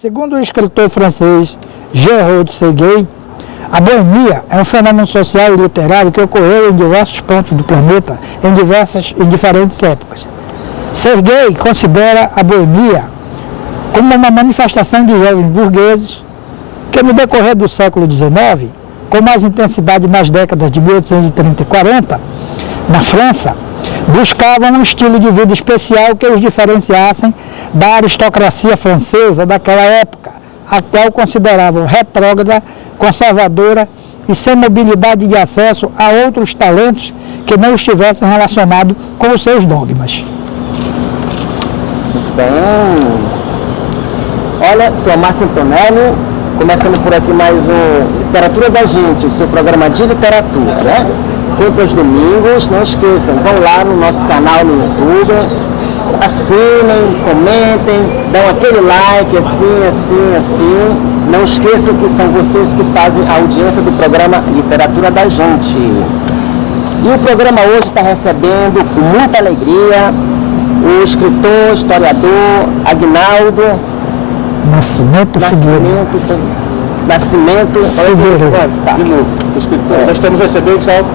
Segundo o escritor francês Gerard Séguin, a boemia é um fenômeno social e literário que ocorreu em diversos pontos do planeta em diferentes épocas. Séguin considera a boemia como uma manifestação de jovens burgueses que no decorrer do século XIX, com mais intensidade nas décadas de 1830 e 40, na França, buscavam um estilo de vida especial que os diferenciassem da aristocracia francesa daquela época, a qual consideravam retrógrada, conservadora e sem mobilidade de acesso a outros talentos que não estivessem relacionados com os seus dogmas. Muito bem. Olha, sou a Márcia Antonelli, começando por aqui mais um Literatura da Gente, o seu programa de literatura, né? Sempre aos domingos, não esqueçam, vão lá no nosso canal no YouTube, assinem, comentem, dão aquele like, assim. Não esqueçam que são vocês que fazem a audiência do programa Literatura da Gente. E o programa hoje está recebendo com muita alegria o escritor, historiador Aguinaldo Nascimento Figueiredo.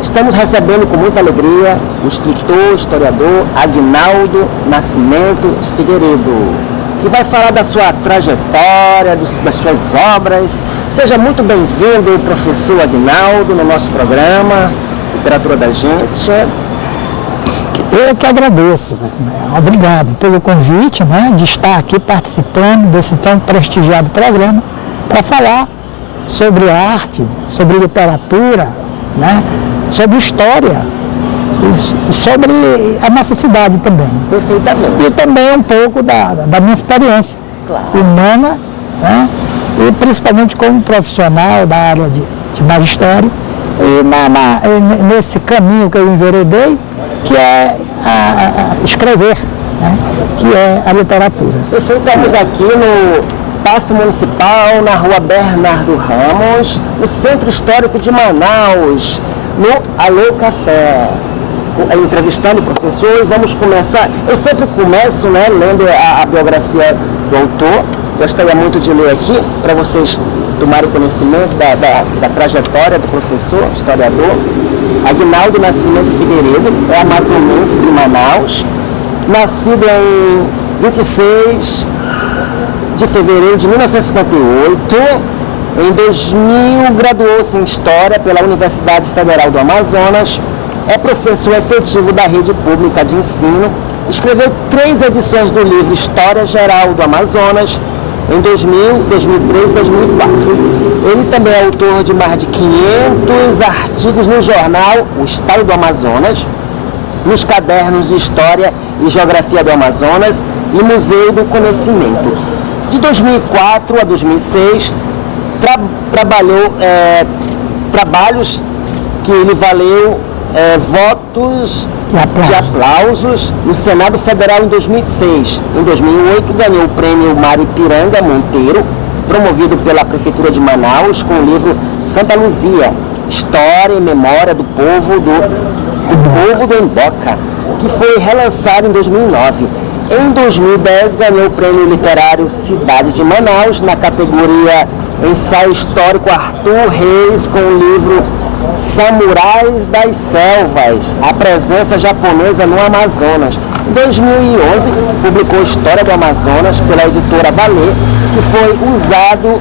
Estamos recebendo com muita alegria o escritor, historiador Aguinaldo Nascimento Figueiredo, que vai falar da sua trajetória, das suas obras. Seja muito bem-vindo, professor Aguinaldo, no nosso programa Literatura da Gente. Eu que agradeço, obrigado pelo convite, de estar aqui participando desse tão prestigiado programa para falar sobre arte, sobre literatura, sobre história e sobre a nossa cidade também. Perfeitamente. E também um pouco da minha experiência humana, e principalmente como profissional da área de magistério e nesse caminho que eu enveredei, que é escrever, que é a literatura. Estamos aqui no Paço Municipal, na rua Bernardo Ramos, no Centro Histórico de Manaus, no Alô Café. Entrevistando o professor e vamos começar. Eu sempre começo lendo a biografia do autor. Gostaria muito de ler aqui para vocês tomarem conhecimento da trajetória do professor, historiador. Aguinaldo Nascimento Figueiredo é amazonense de Manaus, nascido em 26 de fevereiro de 1958. Em 2000, graduou-se em História pela Universidade Federal do Amazonas, é professor efetivo da Rede Pública de Ensino, escreveu 3 edições do livro História Geral do Amazonas, em 2000, 2003 e 2004. Ele também é autor de mais de 500 artigos no jornal O Estado do Amazonas, nos cadernos de História e Geografia do Amazonas e Museu do Conhecimento. De 2004 a 2006, trabalhou trabalhos que lhe valeu votos de aplausos no Senado Federal em 2006. Em 2008, ganhou o prêmio Mário Ipiranga Monteiro, promovido pela Prefeitura de Manaus, com o livro Santa Luzia, História e Memória do Povo do Emboca, que foi relançado em 2009. Em 2010, ganhou o prêmio literário Cidade de Manaus, na categoria Ensaio Histórico Arthur Reis, com o livro Samurais das Selvas, a presença japonesa no Amazonas. Em 2011, publicou História do Amazonas pela editora Valer, que foi usado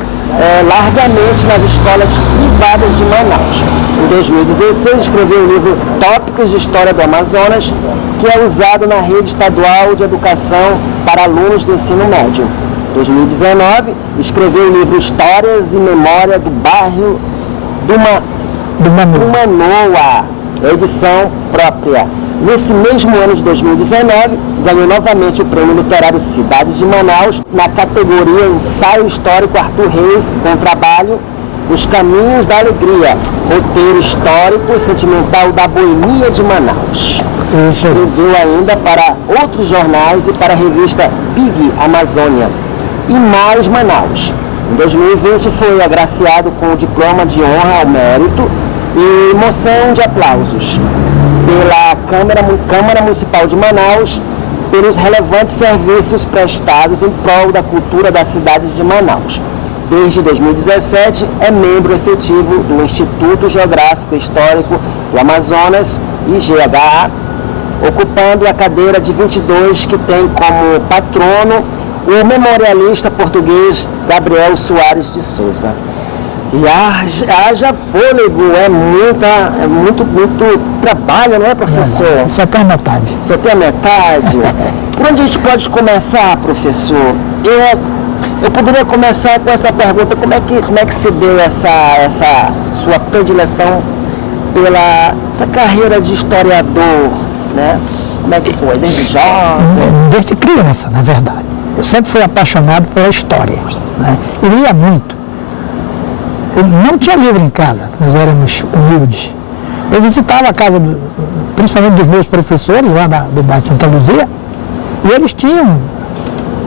largamente nas escolas privadas de Manaus. Em 2016, escreveu o livro Tópicos de História do Amazonas, que é usado na rede estadual de educação para alunos do ensino médio. Em 2019, escreveu o livro Histórias e Memória do Bairro do Manoa, edição própria. Nesse mesmo ano de 2019, ganhou novamente o prêmio literário Cidades de Manaus, na categoria Ensaio Histórico Arthur Reis, com trabalho Os Caminhos da Alegria, roteiro histórico e sentimental da boemia de Manaus. Escreveu ainda para outros jornais e para a revista Big Amazônia e Mais Manaus. Em 2020 foi agraciado com o diploma de honra ao mérito e moção de aplausos pela Câmara Municipal de Manaus pelos relevantes serviços prestados em prol da cultura das cidades de Manaus. Desde 2017, é membro efetivo do Instituto Geográfico e Histórico do Amazonas, IGHA, ocupando a cadeira de 22, que tem como patrono o memorialista português Gabriel Soares de Souza. E haja fôlego, é muito trabalho, não é, professor? Só tem a metade. Só tem a metade. Por onde a gente pode começar, professor? Eu poderia começar com essa pergunta: como é que se deu essa sua predileção pela essa carreira de historiador, né? Como é que foi? Desde jovem? Desde criança, na verdade. Eu sempre fui apaixonado pela história, né? E lia muito. Eu não tinha livro em casa, nós éramos humildes. Eu visitava a casa, principalmente dos meus professores, lá do bairro de Santa Luzia, e eles tinham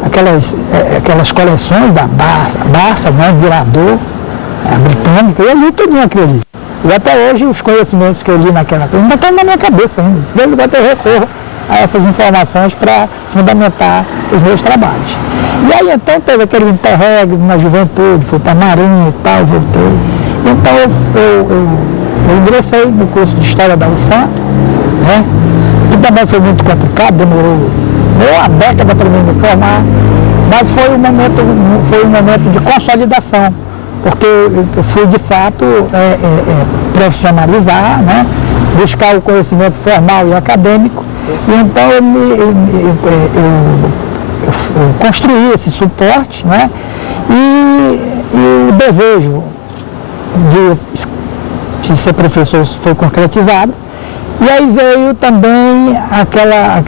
aquelas coleções da Barça, né, Virador, a britânica, e eu li tudinho aquilo ali. E até hoje os conhecimentos que eu li naquela coisa ainda estão na minha cabeça ainda. De vez em quando eu recorro a essas informações para fundamentar os meus trabalhos. E aí então teve aquele interregno na juventude, fui para a Marinha e tal, voltei. Então eu ingressei no curso de História da UFAM, né, que também foi muito complicado, demorou uma década para mim me formar, mas foi um momento de consolidação, porque eu fui de fato profissionalizar, né, buscar o conhecimento formal e acadêmico, e então eu construí esse suporte, né, e o desejo de ser professor foi concretizado. E aí veio também aquela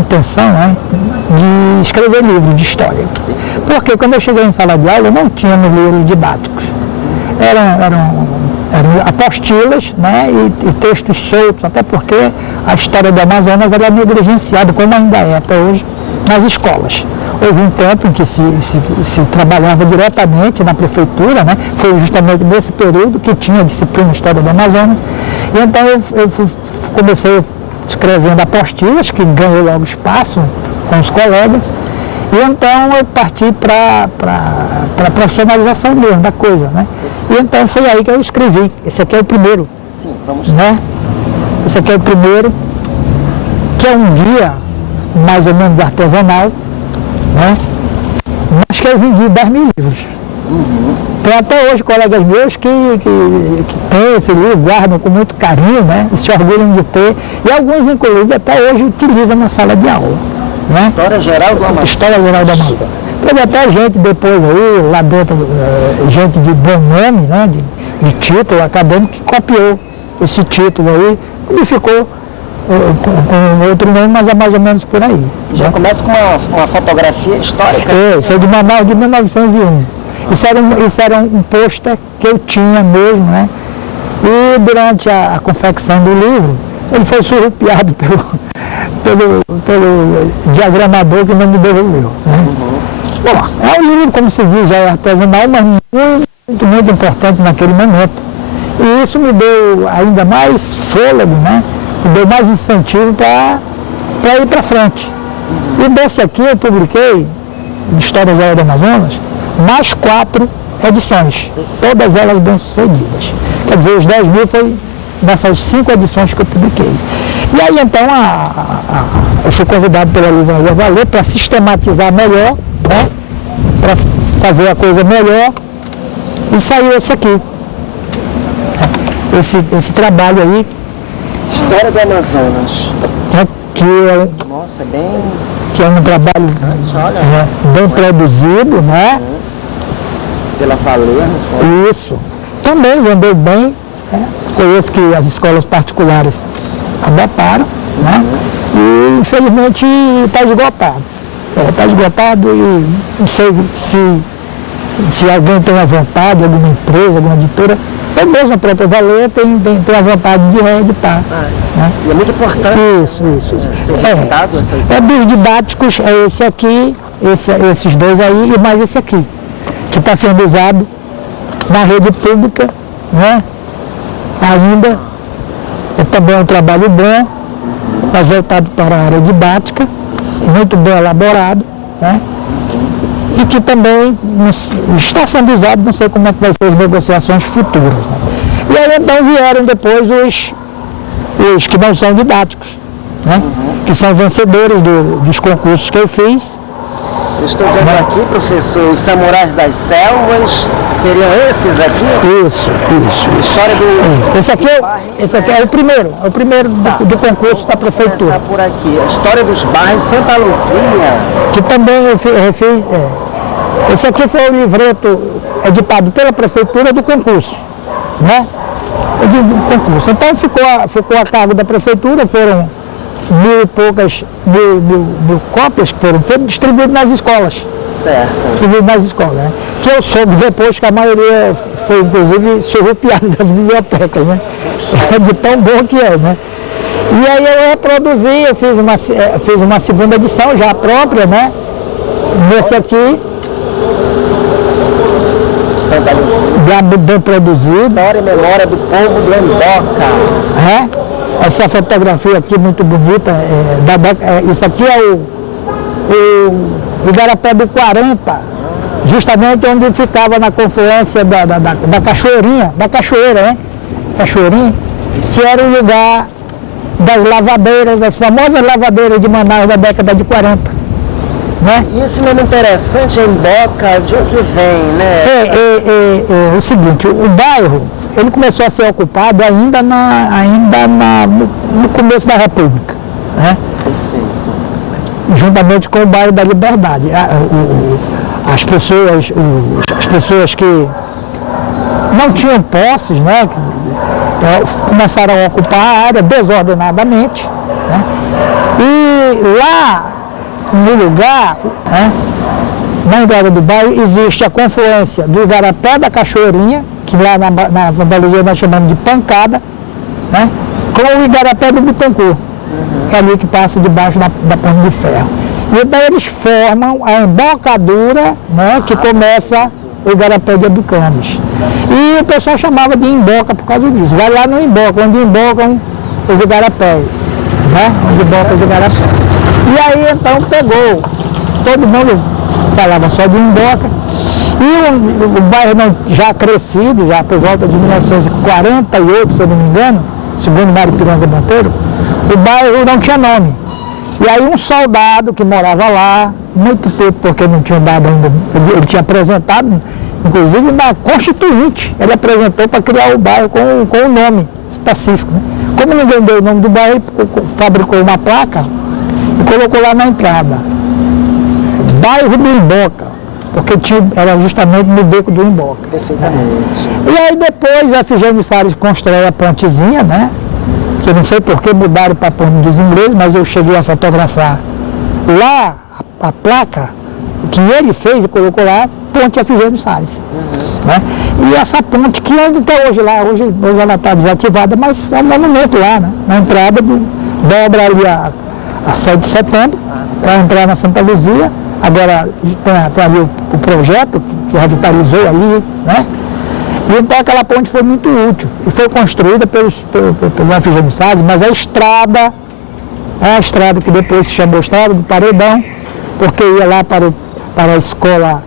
intenção, né, de escrever livro de história. Porque quando eu cheguei em sala de aula, eu não tinha livros didáticos. Eram apostilas, né, e textos soltos, até porque a história do Amazonas era negligenciada, como ainda é até hoje, nas escolas. Houve um tempo em que se trabalhava diretamente na prefeitura, né? Foi justamente nesse período que tinha a disciplina História do Amazonas. E então eu comecei escrevendo apostilas, que ganhou logo espaço com os colegas, e então eu parti para a profissionalização mesmo da coisa, né? E então foi aí que eu escrevi. Esse aqui é o primeiro. Sim, vamos lá. Né? Esse aqui é o primeiro, que é um guia mais ou menos artesanal, né? Mas que eu vendi 10 mil livros. Tem até hoje colegas meus que têm esse livro, guardam com muito carinho, né? E se orgulham de ter. E alguns, inclusive, até hoje utilizam na sala de aula. Né? História Geral do Amazonas. História Geral do Amazonas. Teve até gente depois aí, lá dentro, gente de bom nome, né? De título acadêmico, que copiou esse título aí e ficou com outro nome, mas é mais ou menos por aí. Já começa com uma fotografia histórica. Isso é de Manaus de 1901. Isso era um pôster que eu tinha mesmo, né? E durante a confecção do livro, ele foi surrupiado pelo diagramador que não me devolveu. Né? Bom, é um livro, como se diz, já é artesanal, mas muito importante naquele momento. E isso me deu ainda mais fôlego, né? Me deu mais incentivo para ir para frente. E desse aqui eu publiquei, de História Geral do Amazonas, mais 4 edições, todas elas bem-sucedidas. Quer dizer, os 10 mil foi nessas 5 edições que eu publiquei. E aí, então, eu fui convidado pela Livraria Valer para sistematizar melhor, né, para fazer a coisa melhor, e saiu esse aqui. Esse trabalho aí. História do Amazonas. Que é, nossa, que é um trabalho bem produzido, né? Pela Valer, não foi? Isso. Também vendeu bem. Né? Conheço que as escolas particulares adotaram, né? E infelizmente está esgotado. Está esgotado e não sei se alguém tem a vontade, alguma empresa, alguma editora, ou mesmo a própria Valer tem a vontade de reeditar. Né? E é muito importante. Isso. Ser reeditado, dos didáticos é esse aqui, esses dois aí e mais esse aqui, que está sendo usado na rede pública, né? Ainda é também um trabalho bom, mas voltado para a área didática, muito bem elaborado, né? E que também está sendo usado, não sei como é que vai ser as negociações futuras. Né? E aí então vieram depois os que não são didáticos, né? Que são vencedores dos concursos que eu fiz. Eu estou vendo aqui, professor, os Samurais das Selvas, seriam esses aqui? Isso. História do... Esse aqui é o primeiro do concurso da prefeitura. Começar por aqui, a história dos bairros Santa Luzia. Que também eu fiz. Esse aqui foi o livreto editado pela prefeitura do concurso, né? Do concurso. Então ficou a cargo da prefeitura, foram mil cópias que foram feitas, distribuídas nas escolas. Certo. Distribuídas nas escolas, né? Que eu soube depois que a maioria foi, inclusive, surrupiada das bibliotecas, né? De tão bom que é, né? E aí eu reproduzi, eu fiz uma segunda edição já própria, né? Nesse aqui, Santa Luzia. bem produzido. História e memória do povo do Emboca. Essa fotografia aqui muito bonita, isso aqui é o Igarapé do 40, justamente onde ficava na confluência da cachoeirinha, da cachoeira, né? Cachoeirinha, que era o lugar das lavadeiras, as famosas lavadeiras de Manaus da década de 40. Né? E esse nome interessante, Emboca, de onde vem, né? O seguinte, o bairro, ele começou a ser ocupado ainda no começo da República, né? Perfeito. Juntamente com o bairro da Liberdade. As pessoas que não tinham posses, né? Começaram a ocupar a área desordenadamente, né? E lá no lugar, né, na entrada do bairro, existe a confluência do Igarapé da Cachoeirinha, que lá na Santa Luzia nós chamamos de Pancada, né, com o Igarapé do Bittencourt, que é ali que passa debaixo da ponte de ferro. E então eles formam a embocadura, né, que começa o Igarapé de Educandos. E o pessoal chamava de Emboca por causa disso. Vai lá no Emboca, onde embocam os igarapés, né, onde embocam os igarapés. E aí então pegou, todo mundo falava só de Emboca, e o bairro já crescido, já por volta de 1948, se eu não me engano, segundo Mário Piranga Monteiro, o bairro não tinha nome. E aí um soldado que morava lá, muito pouco porque não tinha dado ainda, ele tinha apresentado, inclusive na Constituinte, ele apresentou para criar o bairro com um nome específico. Né? Como ninguém deu o nome do bairro, ele fabricou uma placa e colocou lá na entrada, bairro do Emboca, porque era justamente no beco do Emboca. Perfeitamente. E aí depois a Efigênio Salles constrói a pontezinha, né? Que eu não sei por que mudaram para a ponte dos ingleses, mas eu cheguei a fotografar lá a placa que ele fez e colocou lá, Ponte Efigênio Salles. Né? E essa ponte que ainda até hoje lá, hoje ela está desativada, mas é um monumento lá, né? Na entrada dobra ali a 7 de setembro, para entrar na Santa Luzia. Agora tem ali o projeto que revitalizou ali, né? E então aquela ponte foi muito útil e foi construída pelo Efigênio Salles, mas a estrada que depois se chamou Estrada do Paredão, porque ia lá para a escola,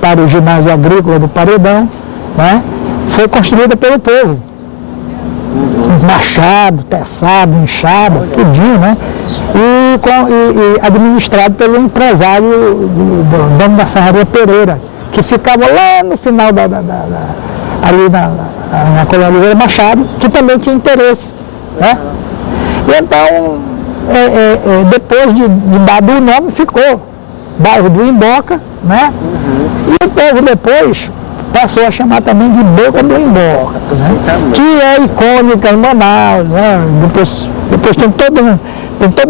para o ginásio agrícola do Paredão, né? Foi construída pelo povo. Machado, teçado, enxada, tudinho, né? E administrado pelo empresário do dono da Serraria Pereira, que ficava lá no final ali na Colônia Oliveira Machado, que também tinha interesse, né? E então, depois de dado o nome, ficou bairro do Emboca, né? E o povo depois passou a chamar também de Boca do Emboca, né? Que é icônica em Manaus, né? Depois tem toda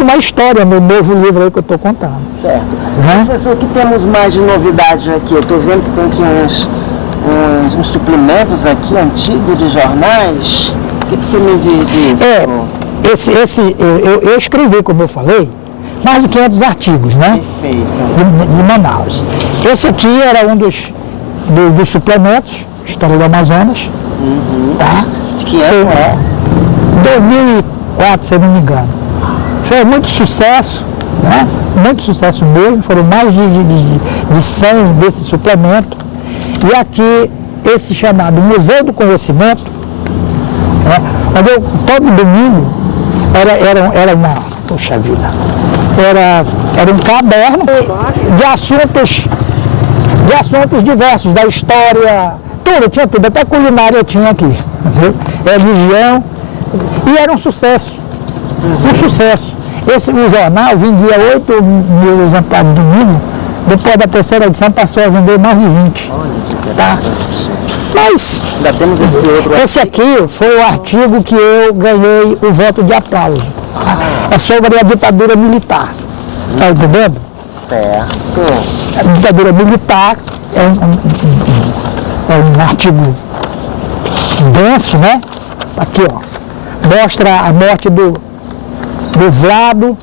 uma história no novo livro aí que eu estou contando. Certo. Né? Professor, o que temos mais de novidades aqui? Eu estou vendo que tem aqui uns suplementos aqui antigos de jornais. O que você me diz disso? Eu escrevi, como eu falei, mais de 500 artigos, né? Perfeito. De Manaus. Esse aqui era um dos suplementos, História do Amazonas, tá? De que ano é? 2004, se eu não me engano. foi muito sucesso, né? Muito sucesso mesmo, foram mais de 100 desse suplemento. E aqui, esse chamado Museu do Conhecimento, né? Onde eu, todo domingo, era uma, poxa vida, era um caderno de assuntos diversos, da história, tudo, tinha tudo, até culinária tinha aqui, entendeu? Religião, e era um sucesso, um sucesso. O jornal vendia 8 mil exemplares no domingo, depois da terceira edição passou a vender mais de 20. Olha que Tá? interessante. Mas Ainda temos esse outro. esse aqui foi o artigo que eu ganhei o voto de aplauso. Tá? É sobre a ditadura militar. Tá entendendo? Certo. A ditadura militar é um artigo denso, né? Aqui, ó. Mostra a morte do Vlado,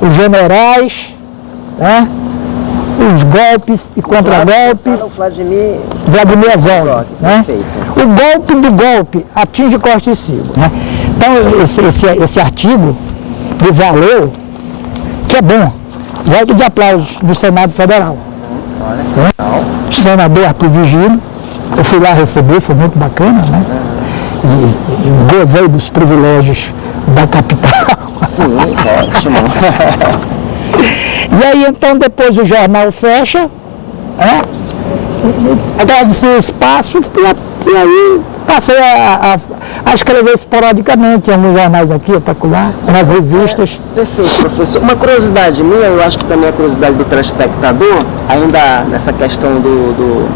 os generais, né? Os golpes e contragolpes. Vladimir Herzog, né? O golpe do golpe atinge Costa e Silva, né? Então, esse artigo me valeu, que é bom. Voto de aplausos no Senado Federal. Senador Arthur Vigílio, eu fui lá receber, foi muito bacana, né? E gozei dos privilégios da capital. Sim, ótimo. E aí, então, depois o jornal fecha, né? Dá-se o espaço, e aí passei a escrever esporadicamente em alguns jornais aqui, acolá, nas revistas. Perfeito, professor. Uma curiosidade minha, eu acho que também é a curiosidade do telespectador, ainda nessa questão do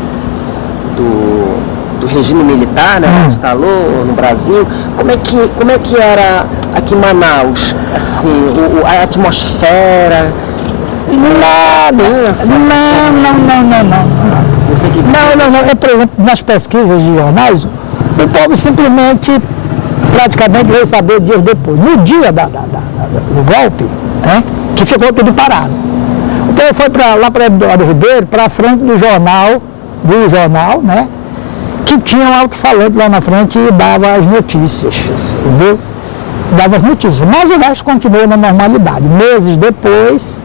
regime militar, né, que se instalou no Brasil, como é que era aqui em Manaus, assim, a atmosfera? Nada. Não. Você que Não. Por exemplo, nas pesquisas de jornais, o povo simplesmente, praticamente, veio saber dias depois. No dia do golpe, né, que ficou tudo parado. O povo foi lá para Eduardo Ribeiro, para a frente do jornal, né, que tinha um alto-falante lá na frente e dava as notícias, entendeu? Dava as notícias, mas o resto continuou na normalidade. Mês depois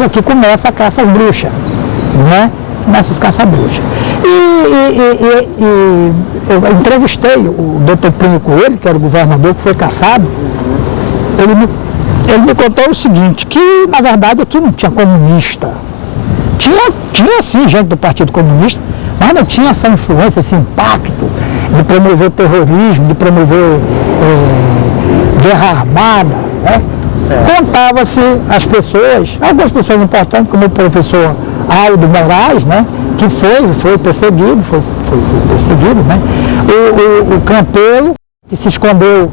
é que começa a caça às bruxas, né? Começa as caças às bruxas. E eu entrevistei o doutor Plínio Coelho, que era o governador que foi caçado. Ele me contou o seguinte, que na verdade aqui não tinha comunista. Tinha sim gente do Partido Comunista, mas não tinha essa influência, esse impacto de promover terrorismo, de promover guerra armada, né? Contava-se as pessoas, algumas pessoas importantes, como o professor Aldo Moraes, né? Que foi perseguido, né? O Campelo, que se escondeu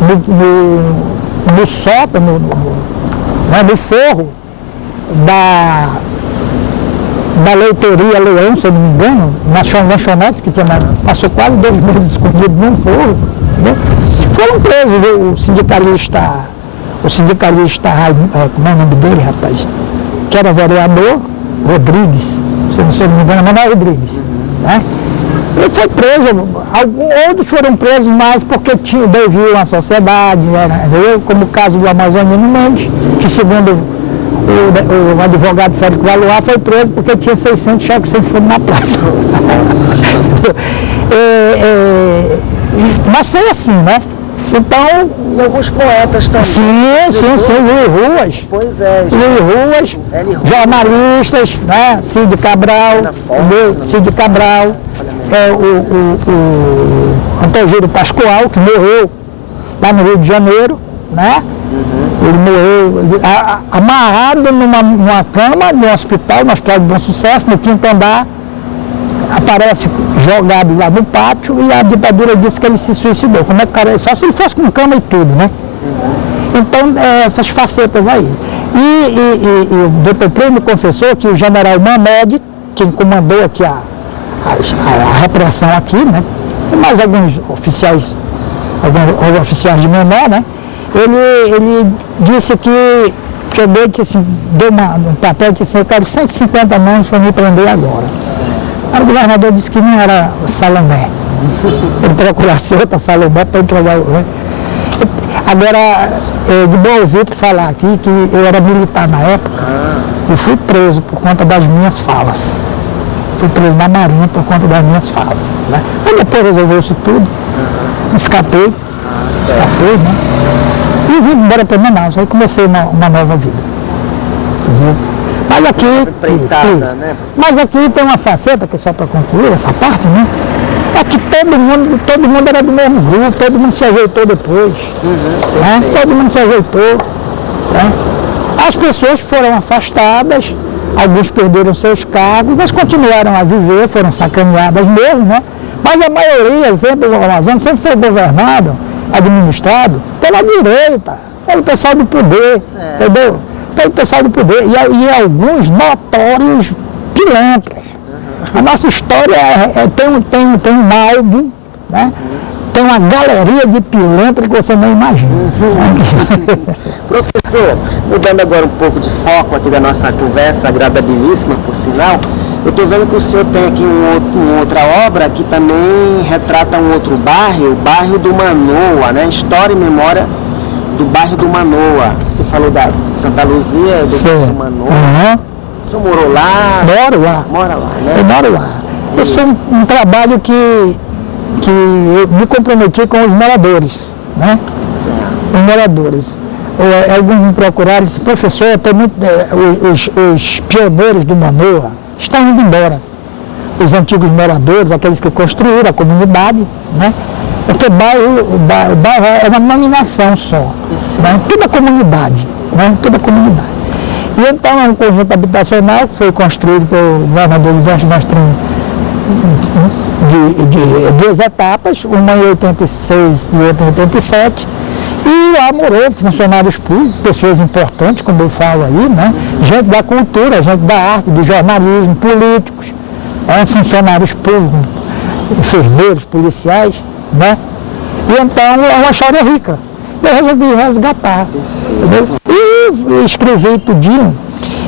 no sótano, no forro da leiteria Leão, se eu não me engano, na lanchonete, que passou quase 2 meses escondido num forro, né? Foram presos o sindicalista, como é o nome dele, rapaz? Que era vereador, Rodrigues, se eu não me engano, Manuel Rodrigues, né? Ele foi preso, outros foram presos mais porque deviam à sociedade, como o caso do Amazonino Mendes, que segundo o advogado Félix Valois foi preso porque tinha 600 cheques sem fundo na praça. Mas foi assim, né? Então... E alguns poetas também. Sim, Luiz Ruas. Pois é. Luiz Ruas, jornalistas, né? Cid Cabral, o Antônio Pascoal, que morreu lá no Rio de Janeiro, né? Ele morreu amarrado numa cama no hospital de Bom Sucesso, no 5º andar. Aparece jogado lá no pátio e a ditadura disse que ele se suicidou. Como é que o cara, só se ele fosse com cama e tudo, né? Então, essas facetas aí. E o doutor Plínio confessou que o general Mamed, quem comandou aqui a repressão aqui, né? E mais alguns oficiais de menor, né? Ele disse que pegou, disse assim, deu um papel e disse assim, eu quero 150 mãos para me prender agora. Aí o governador disse que não era Salomé. Ele procurasse outra Salomé para entregar o... Agora, de bom ouvido falar aqui que eu era militar na época e fui preso por conta das minhas falas. Fui preso na Marinha por conta das minhas falas. Né? Mas depois resolveu-se tudo, escapei, né? E vim embora para Manaus, aí comecei uma nova vida. Entendeu? Mas aqui, isso. Né? Mas aqui tem uma faceta, que é só para concluir essa parte, né? É que todo mundo era do mesmo grupo, todo mundo se ajeitou depois. Né? Todo mundo se ajeitou. Né? As pessoas foram afastadas, alguns perderam seus cargos, mas continuaram a viver, foram sacaneadas mesmo, né? Mas a maioria, sempre, o Amazonas sempre foi governado, administrado pela direita, pelo pessoal do poder, entendeu? Pelo pessoal do poder. E alguns notórios pilantras. A nossa história tem um álbum, né? Tem uma galeria de pilantras que você não imagina. Professor, mudando agora um pouco de foco aqui da nossa conversa, agradabilíssima por sinal, eu estou vendo que o senhor tem aqui uma outra obra que também retrata um outro bairro, o bairro do Manoa, né? História e memória do bairro do Manoa. Você falou da Santa Luzia, do bairro do Manoa. O senhor morou lá? Moro lá. Mora lá, né? Eu moro lá. Esse foi um trabalho que eu me comprometi com os moradores, né? Os moradores. Alguns me procuraram e disseram, professor, tem muito, os pioneiros do Manoa estão indo embora. Os antigos moradores, aqueles que construíram a comunidade, né? Porque o bairro é uma nominação só, né? Toda a comunidade, né? Toda a comunidade. E então é um conjunto habitacional que foi construído pelo governador Gilberto Mestrino de duas etapas, uma em 86 e outra em 87, e lá morou funcionários públicos, pessoas importantes, como eu falo aí, né? Gente da cultura, gente da arte, do jornalismo, políticos, funcionários públicos, enfermeiros, policiais, né? E então é uma história rica. Eu resolvi resgatar, entendeu? E escrevi tudinho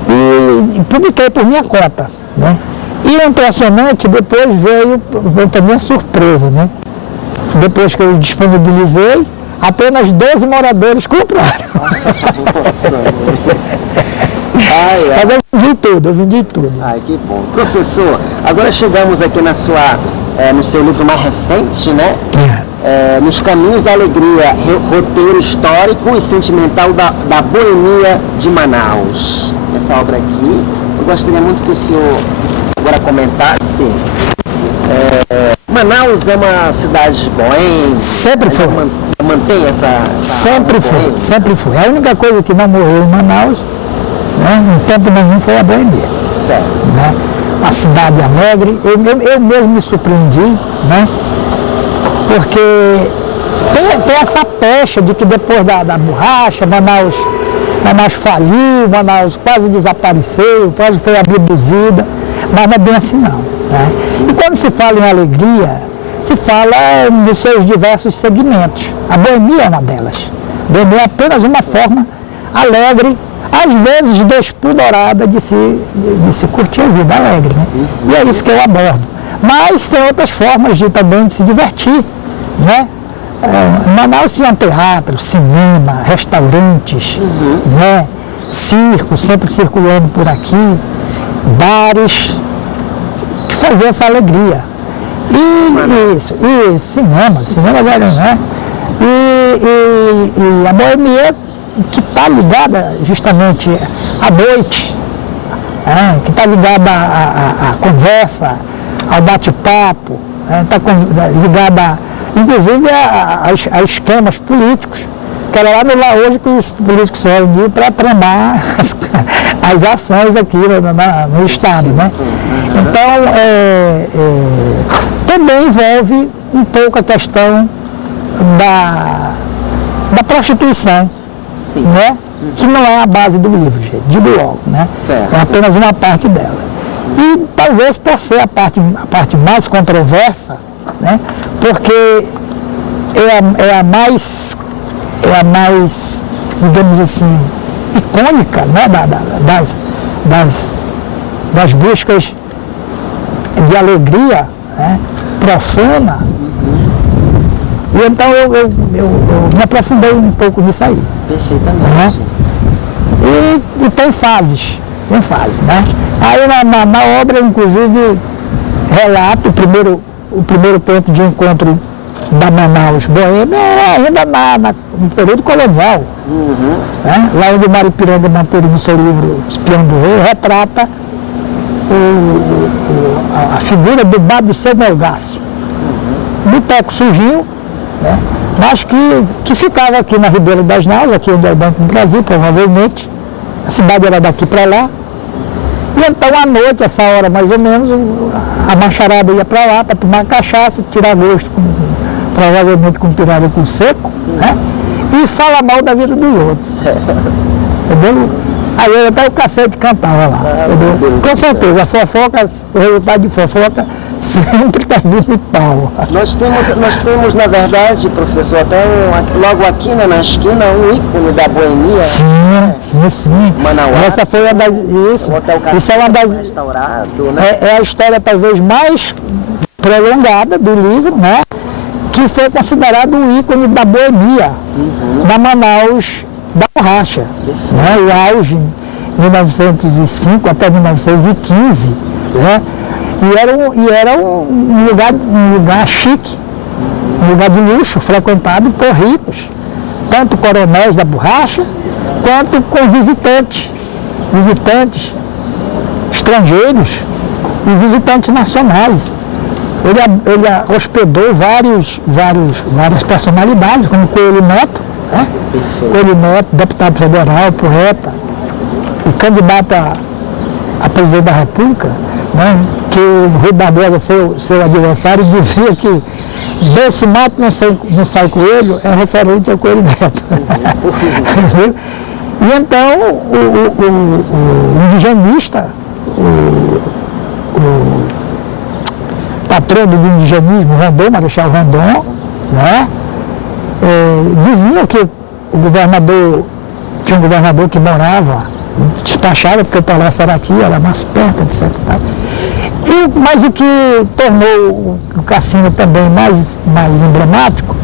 e publiquei por minha conta, né? E o impressionante depois veio para minha surpresa, né? Depois que eu disponibilizei, apenas 12 moradores compraram. Mas eu vendi tudo. Ai, que bom. Professor, agora chegamos aqui no seu livro mais recente, né? Nos Caminhos da Alegria, roteiro histórico e sentimental da Boemia de Manaus. Essa obra aqui, eu gostaria muito que o senhor agora comentasse. Manaus é uma cidade boêmia. Sempre foi. Mantém essa sempre foi, sempre foi. A única coisa que não morreu em Manaus, né, em tempo nenhum, foi a boemia. Certo. Né? Uma cidade alegre. Eu mesmo me surpreendi, né? Porque tem essa pecha de que depois da borracha, Manaus faliu, Manaus quase desapareceu, quase foi abduzida, mas não é bem assim não. Né? E quando se fala em alegria, se fala nos seus diversos segmentos. A boemia é uma delas. A boemia é apenas uma forma alegre, às vezes despudorada de se curtir a vida alegre. Né? E é isso que eu abordo. Mas tem outras formas também de se divertir. Né? Manaus tinha teatro, cinema, restaurantes, né? Circo, sempre circulando por aqui, bares, que faziam essa alegria. Cinema, né? E a boemia que está ligada justamente à noite, que está ligada à conversa, ao bate-papo, está ligada inclusive a esquemas políticos, que era lá no Lá Hoje que os políticos se reuniam para tramar as ações aqui no Estado. Né? Então, também envolve um pouco a questão da prostituição, né? Que não é a base do livro, gente, digo logo, né? É apenas uma parte dela. E talvez por ser a parte mais controversa, né? Porque é a mais, digamos assim, icônica, né? das buscas de alegria, né? Profana. E então eu me aprofundei um pouco nisso aí. Perfeitamente. Né? E tem fases, né? Aí na obra, inclusive, relato o primeiro ponto de encontro da Manaus Boêmia era ainda no período colonial. Né? Lá onde o Mário Piranga Monteiro, no seu livro Espião do Rei, retrata a figura do bar do seu Melgaço. Boteco sujinho, né? Mas que ficava aqui na Ribeira das Naus, aqui onde é o Banco do Brasil, provavelmente. A cidade era daqui para lá. E então, à noite, essa hora mais ou menos, a macharada ia para lá para tomar cachaça, tirar gosto, provavelmente com pirarucu seco, né? E fala mal da vida dos outros. Entendeu? Aí até o cacete cantava lá. Entendeu? Com certeza, a fofoca, o resultado de fofoca sempre termina em pau. Nós temos, na verdade, professor, até logo aqui, né, na esquina, um ícone da boemia. Sim. Manauara. Essa foi uma das. Isso é uma das. Restaurado, né? É a história talvez mais prolongada do livro, né? Que foi considerado o ícone da boemia, da Manaus da borracha. Né? O auge, 1905 até 1915, né? E era um lugar chique, um lugar de luxo, frequentado por ricos, tanto coronéis da borracha, quanto com visitantes estrangeiros e visitantes nacionais. Ele hospedou várias personalidades, como Coelho Neto, né? Coelho Neto, deputado federal, poeta e candidato a presidente da República, né? Que o Rui Barbosa, seu adversário, dizia que desse mato não sai coelho, é referente ao Coelho Neto. E então o indigenista, o patrono do indigenismo, Rondon, Marechal Rondon, né? Diziam que tinha um governador que morava, despachava, porque o palácio era aqui, era mais perto, etc. Mas o que tornou o cassino também mais emblemático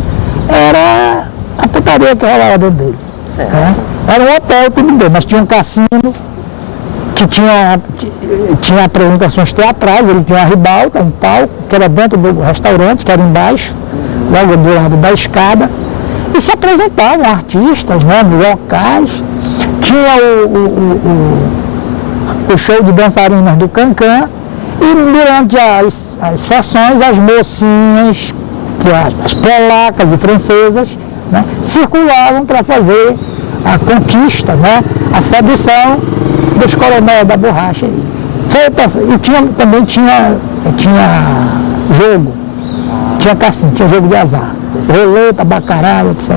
era a putaria que rolava dentro dele. Né? Era um hotel, tudo bem, mas tinha um cassino que tinha apresentações teatrais, ele tinha uma ribalta, um palco, que era dentro do restaurante, que era embaixo, logo do lado da escada, e se apresentavam artistas, né, locais. Tinha o show de dançarinas do Cancan, e durante as sessões, as mocinhas, as polacas e francesas, né, circulavam para fazer a conquista, né, a sedução dos coronéis da borracha. E também tinha jogo, tinha cassino, tinha jogo de azar, roleta, bacará, etc.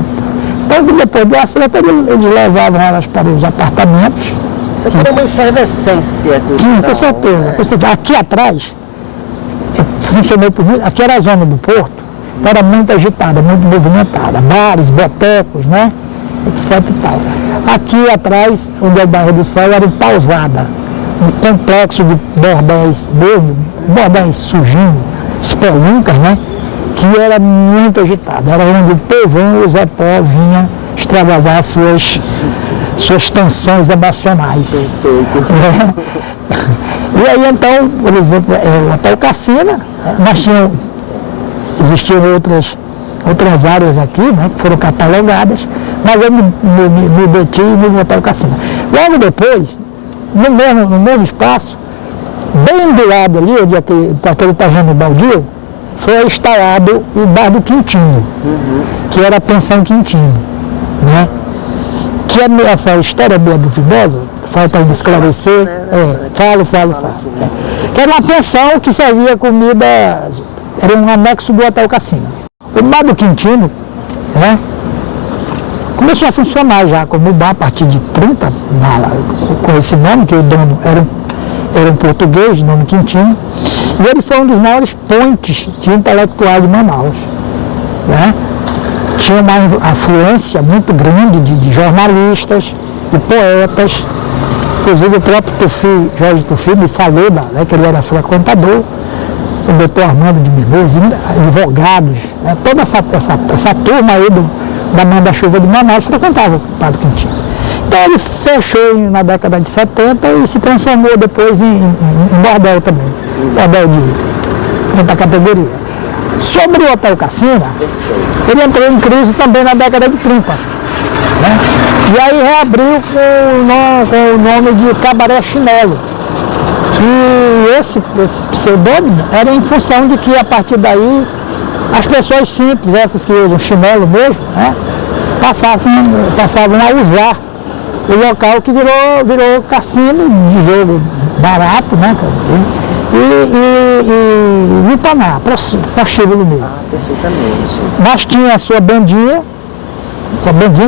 Então, depois do acerto, eles levavam elas para os apartamentos. Isso aqui é uma efervescência cultural. Sim, com certeza. Aqui atrás, funcionou por muito. Aqui era a zona do Porto, então era muito agitada, muito movimentada. Bares, botecos, né? Etc e tal. Aqui atrás, onde é o bairro do Céu, era um Pausada, um complexo de bordéis sujinhos, espeluncas, né? Que era muito agitado. Era onde o povão, o Zé Pó, vinha extravasar suas tensões emocionais. Perfeito. E aí então, por exemplo, até o Cassina, nós existiam outras áreas aqui, né, que foram catalogadas, mas eu me detive no Hotel Cassina. Logo depois, no mesmo espaço, bem do lado ali, onde aquele terreno baldio, foi instalado o Bar do Quintinho, que era a Pensão Quintinho, né? Que essa história meio duvidosa, falta esclarecer, falo. Que era uma pensão que servia comida, era um anexo do Hotel Cassino. O Bar do Quintino, né, começou a funcionar já como bar a partir de 30, com esse nome, que o dono era um português, de nome Quintino, e ele foi um dos maiores pontes de intelectuais de Manaus, né? Tinha uma afluência muito grande de jornalistas, de poetas, inclusive o próprio Jorge Tufi me falou, né, que ele era frequentador, o doutor Armando de Menezes, advogados, né? Toda essa turma aí da Manda-Chuva de Manaus frequentava o Padre Quintino. Então ele fechou na década de 70 e se transformou depois em bordel também, bordel de quinta categoria. Sobre o Hotel Cassina, ele entrou em crise também na década de 30. Né? E aí reabriu com o nome de Cabaré Chinelo. E esse pseudônimo era em função de que a partir daí as pessoas simples, essas que usam chinelo mesmo, né, passavam a usar o local que virou cassino de jogo barato, né? E Lupaná, prostíbulo mesmo. Perfeitamente. Mas tinha a sua bandinha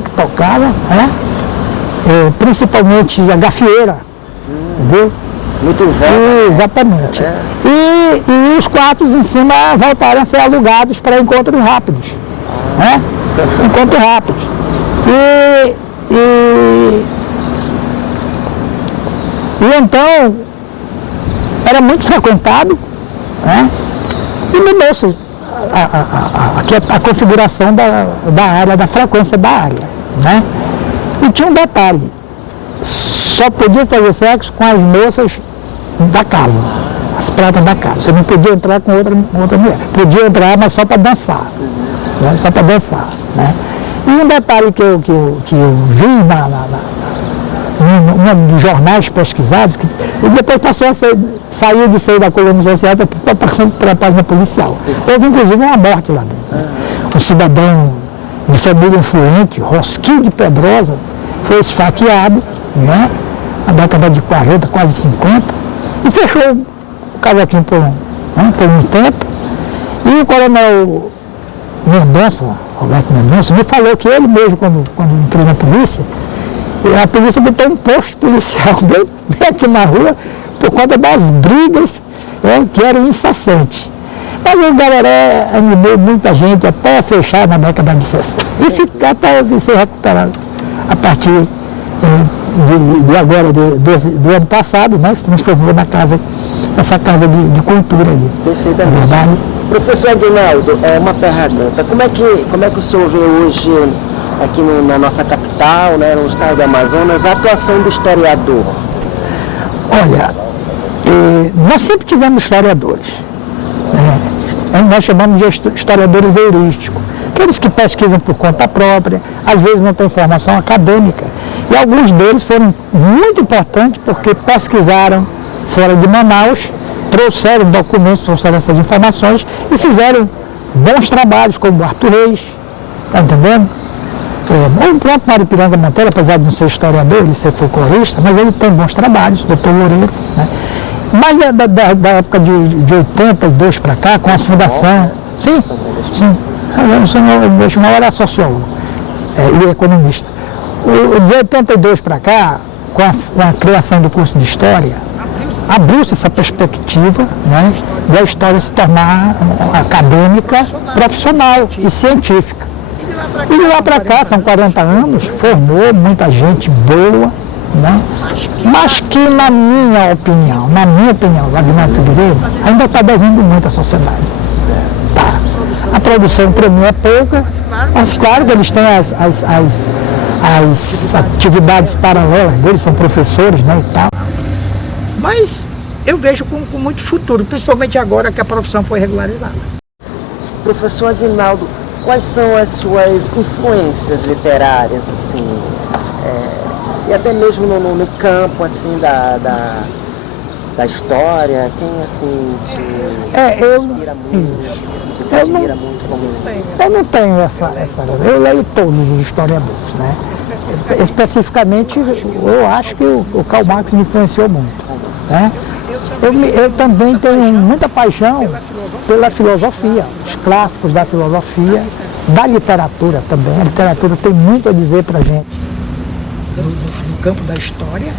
que tocava, né? Principalmente a gafieira, entendeu? Muito velho. Exatamente. E os quartos em cima voltaram a ser alugados para encontros rápidos. Né? Encontros rápidos. E então, era muito frequentado, né? E mudou-se a configuração da área, da frequência da área. Né? E tinha um detalhe. Só podia fazer sexo com as moças da casa, as pratas da casa. Você não podia entrar com outra mulher. Podia entrar, mas só para dançar. Né? Só para dançar. Né? E um detalhe que eu vi num dos jornais pesquisados, que depois saiu de ser da coluna social para a página policial. Houve inclusive uma morte lá dentro. Um cidadão de família influente, Rosquinho de Pedrosa, foi esfaqueado, né? Na década de 40, quase 50, e fechou o cavaquinho por um tempo. E o coronel Mendonça, Roberto Mendonça, me falou que ele mesmo, quando entrou na polícia, a polícia botou um posto policial bem aqui na rua, por conta das brigas, que eram incessantes. Mas o Galeré animou muita gente até fechar na década de 60. E até ser recuperado a partir de agora, do ano passado, né, se transformou nessa casa de cultura aí. Perfeitamente. Verdade? Professor Aguinaldo, uma pergunta. Como é que o senhor vê hoje, aqui na nossa capital, né, no estado do Amazonas, a atuação do historiador? Olha, nós sempre tivemos historiadores. Nós chamamos de historiadores heurísticos. Aqueles que pesquisam por conta própria, às vezes não têm formação acadêmica. E alguns deles foram muito importantes porque pesquisaram fora de Manaus, trouxeram documentos, trouxeram essas informações e fizeram bons trabalhos, como o Arthur Reis, está entendendo? O próprio Mário Piranga Monteiro, apesar de não ser historiador, ele ser folclorista, mas ele tem bons trabalhos, o doutor Loureiro, né? Mas da época de 82 para cá, com a fundação, sim, o senhor era sociólogo e economista. De 82 para cá, com a criação do curso de História, abriu-se essa perspectiva, né, de a história se tornar acadêmica, profissional e científica. E de lá para cá, são 40 anos, formou muita gente boa, né? Mas que na minha opinião, o Aguinaldo Figueiredo ainda está devendo muito à sociedade. Tá. A produção para mim é pouca, mas claro que eles têm as atividades paralelas deles, são professores, né, e tal. Mas eu vejo com muito futuro, principalmente agora que a profissão foi regularizada. Professor Aguinaldo, quais são as suas influências literárias, assim, e até mesmo no campo, assim, da história? Quem, assim, te inspira muito? Você admira muito como... Eu não tenho essa... Eu leio todos os historiadores, né? Especificamente, eu acho que o Karl Marx me influenciou muito, né? Eu também tenho muita paixão pela filosofia, os clássicos da filosofia, da literatura também. A literatura tem muito a dizer para a gente. No campo da história,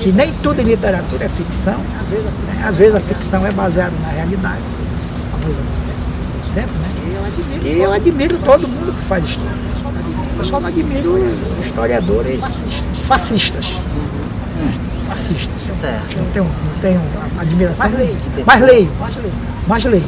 que nem tudo em literatura é ficção, né? Às vezes a ficção é baseada na realidade, sempre, né? E eu admiro todo mundo que faz história. Eu só não admiro historiadores fascistas. Certo. Não tenho admiração. Mas leio. Mas leio.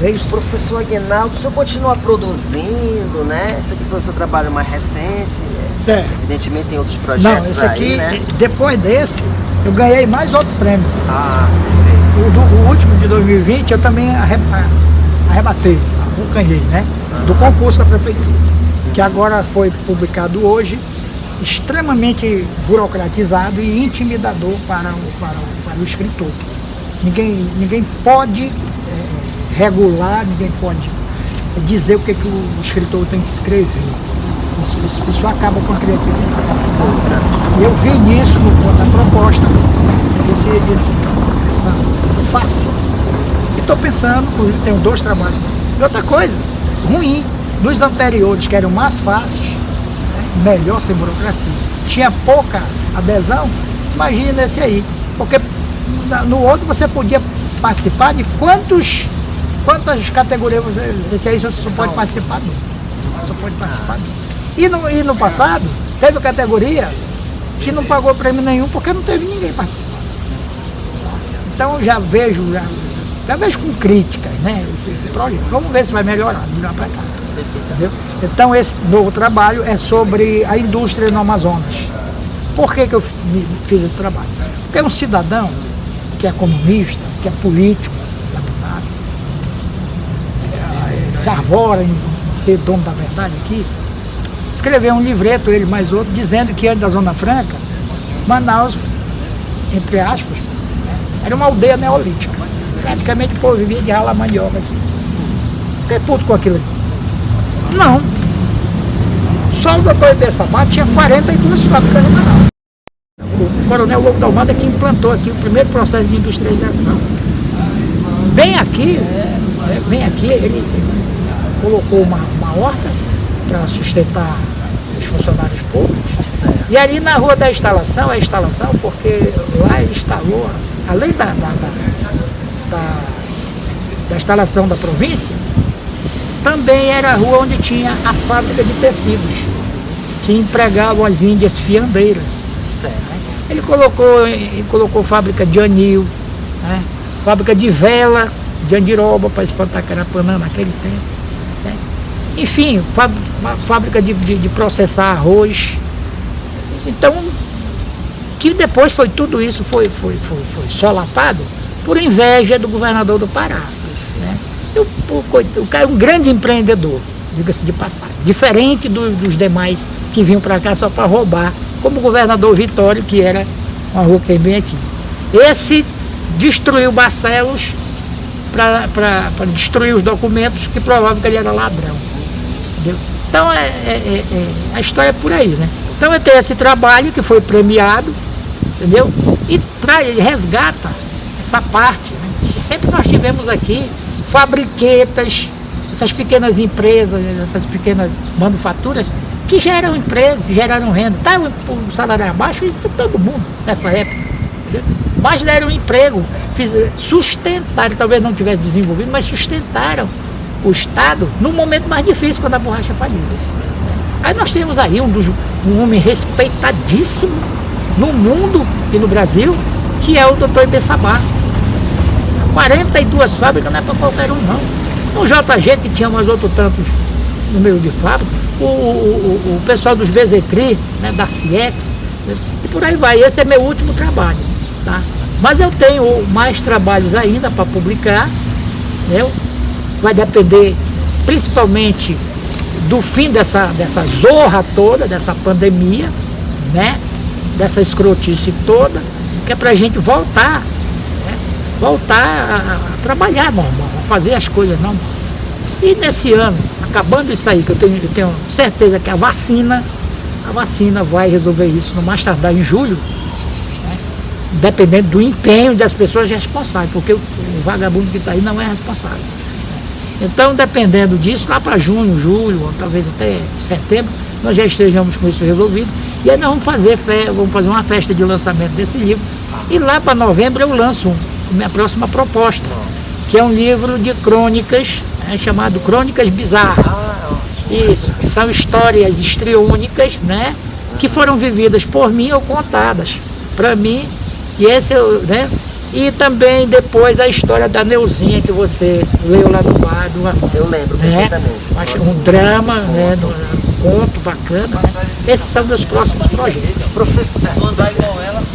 Leio sim. Professor Aguinaldo, o senhor continua produzindo, né? Esse aqui foi o seu trabalho mais recente. Certo. Evidentemente tem outros projetos. Não, esse aqui, aí, né? depois desse, eu ganhei mais outro prêmio. Ah, perfeito. O último de 2020 eu também arrebatei, abocanhei, né? Do concurso da prefeitura, que agora foi publicado hoje, extremamente burocratizado e intimidador para o escritor. Ninguém pode regular, ninguém pode dizer o que o escritor tem que escrever. Isso acaba com a criatividade. E eu vi nisso na proposta, essa face. E estou pensando, inclusive tenho 2 trabalhos. E outra coisa, ruim, nos anteriores que eram mais fáceis, né, melhor sem burocracia, tinha pouca adesão, imagina esse aí. Porque no outro você podia participar de quantas categorias, esse aí você só pode participar de um. Só pode participar de um. E no passado, teve categoria que não pagou prêmio nenhum porque não teve ninguém participando. Então já vejo com críticas, né, esse projeto. Vamos ver se vai melhorar de lá para cá. Entendeu? Então esse novo trabalho é sobre a indústria no Amazonas. Por que eu fiz esse trabalho? Porque é um cidadão que é economista, que é político, deputado, se arvora em ser dono da verdade aqui, escreveu um livreto, ele mais outro, dizendo que antes da Zona Franca, Manaus, entre aspas, era uma aldeia neolítica. Praticamente o povo vivia de ralar mandioca aqui. Fiquei puto com aquilo ali. Não. Só o doutor Ibessabá tinha 42 fábricas em Manaus. O coronel Lobo da Almada que implantou aqui o primeiro processo de industrialização. Bem aqui, ele colocou uma horta para sustentar os funcionários públicos. E ali na rua da instalação, porque lá ele instalou, além da instalação da província, também era a rua onde tinha a fábrica de tecidos, que empregavam as índias fiandeiras. Ele colocou fábrica de anil, né? Fábrica de vela, de andiroba para espantar carapanã naquele tempo. Né? Enfim, fábrica de processar arroz. Então, que depois tudo isso foi solapado por inveja do governador do Pará. Né? O cara é um grande empreendedor, diga-se de passagem, diferente dos demais que vinham para cá só para roubar, como o governador Vitório, que era uma rua que tem bem aqui. Esse destruiu Barcelos para destruir os documentos que provavam que ele era ladrão. Entendeu? Então a história é por aí, né? Então eu tenho esse trabalho que foi premiado, entendeu? E resgata essa parte, né? Que sempre nós tivemos aqui, fabriquetas, essas pequenas empresas, essas pequenas manufaturas que geram emprego, que geraram renda. Estava o salário abaixo, isso todo mundo nessa época. Entendeu? Mas deram emprego, sustentaram, talvez não tivesse desenvolvido, mas sustentaram o Estado no momento mais difícil, quando a borracha faliu. Aí nós temos aí um homem respeitadíssimo no mundo e no Brasil, que é o doutor Ibessabá. 42 fábricas não é para qualquer um, não. O JG, que tinha mais outros tantos no meio de fábrica, o pessoal dos Bezecri, né, da CIEX, né, e por aí vai. Esse é meu último trabalho. Tá? Mas eu tenho mais trabalhos ainda para publicar, né? Vai depender principalmente do fim dessa zorra toda, dessa pandemia, né? Dessa escrotice toda, que é para a gente voltar, né? Voltar a trabalhar normal, a fazer as coisas normal. E nesse ano, acabando isso aí, que eu tenho certeza que a vacina vai resolver isso no mais tardar em julho, né? Dependendo do empenho das pessoas responsáveis, porque o vagabundo que está aí não é responsável. Então, dependendo disso, lá para junho, julho, ou talvez até setembro, nós já estejamos com isso resolvido. E aí nós vamos fazer uma festa de lançamento desse livro. E lá para novembro eu lanço minha próxima proposta, que é um livro de crônicas, né, chamado Crônicas Bizarras. Isso, que são histórias histriônicas, né, que foram vividas por mim ou contadas para mim. E esse, né, E também depois a história da Neuzinha que você leu lá no bar. Eu lembro né? perfeitamente. Acho um drama, né? Um conto bacana. Né? Esses são meus próximos projetos. Professor,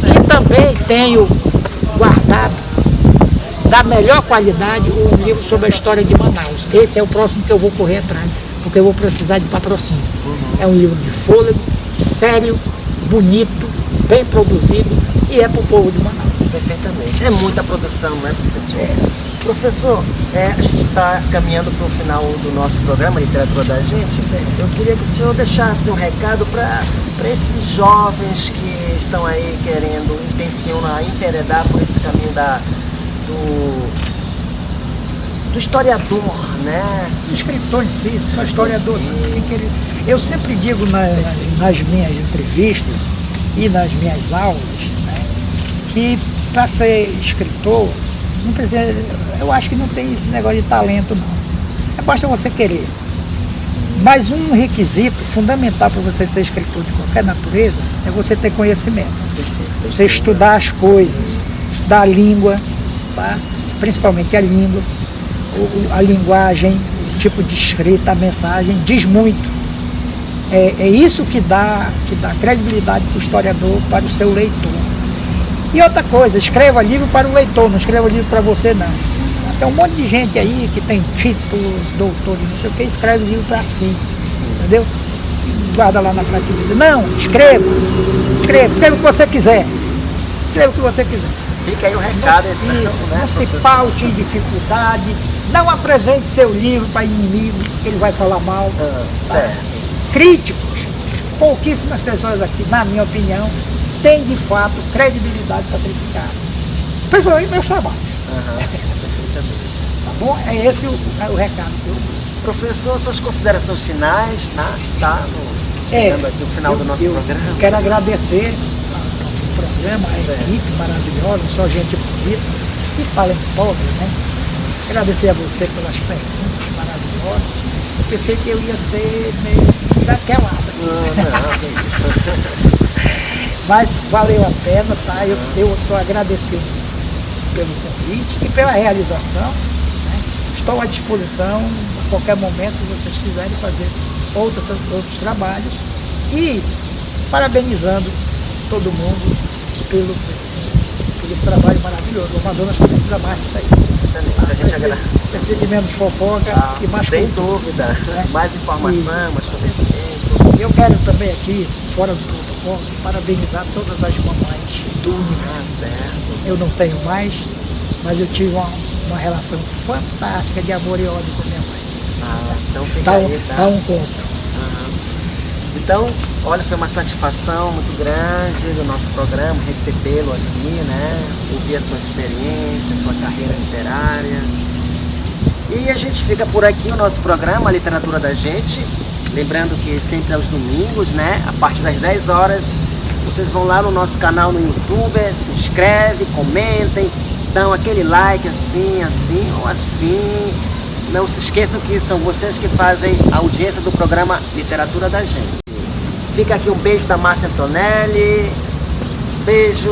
E também tenho guardado da melhor qualidade um livro sobre a história de Manaus. Esse é o próximo que eu vou correr atrás, porque eu vou precisar de patrocínio. É um livro de fôlego, sério, bonito, bem produzido e é para o povo de Manaus. perfeitamente. É muita produção, né, professor? Professor, a gente está caminhando para o final do nosso programa, Literatura da Gente. Eu queria que o senhor deixasse um recado para esses jovens que estão aí querendo, intencionam enveredar por esse caminho do historiador, né? O escritor em si, só historiador. Eu sempre digo nas minhas entrevistas e nas minhas aulas, né, que para ser escritor, não precisa, eu acho que não tem esse negócio de talento, não. Basta você querer. Mas um requisito fundamental para você ser escritor de qualquer natureza é você ter conhecimento. Você estudar as coisas, estudar a língua, tá? Principalmente a língua, a linguagem, o tipo de escrita, a mensagem, diz muito. É isso que dá credibilidade para o historiador, para o seu leitor. E outra coisa, escreva livro para o leitor, não escreva livro para você, não. Tem um monte de gente aí que tem título, doutor, não sei o que, escreve livro para si, entendeu? Guarda lá na prateleira. Não, escreva o que você quiser. Escreva o que você quiser. Fica aí o recado. Não se paute em dificuldade, não apresente seu livro para inimigo, que ele vai falar mal. Certo. Críticos, pouquíssimas pessoas aqui, na minha opinião, têm de fato credibilidade para criticar. Principalmente meus trabalhos. Tá bom? É esse o recado que eu dou. Professor, suas considerações finais, tá? Aqui o final do nosso programa. Eu quero agradecer ao programa, a equipe maravilhosa, só gente bonita e talentosa, né? Agradecer a você pelas perguntas maravilhosas. Eu pensei que eu ia ser meio daquelada. Não, que isso. Mas valeu a pena, tá? Eu estou agradecido pelo convite e pela realização. Né? Estou à disposição a qualquer momento, se vocês quiserem fazer outros trabalhos. E parabenizando todo mundo por esse trabalho maravilhoso. O Amazonas precisa mais disso aí. Precisa de menos fofoca e mais sem cultura, dúvida, né? Mais informação, mais conhecimento. Eu quero também aqui, fora do protocolo, parabenizar todas as mamães do universo. Certo. Eu não tenho mais, mas eu tive uma relação fantástica de amor e ódio com minha mãe. Então fica aí, tá? Dá um conto. Então, olha, foi uma satisfação muito grande do nosso programa recebê-lo aqui, né? Ouvir a sua experiência, a sua carreira literária. E a gente fica por aqui o nosso programa, a Literatura da Gente. Lembrando que sempre aos domingos, né? A partir das 10 horas, vocês vão lá no nosso canal no YouTube, se inscrevem, comentem, dão aquele like assim ou assim. Não se esqueçam que são vocês que fazem a audiência do programa Literatura da Gente. Fica aqui um beijo da Márcia Antonelli. Beijo.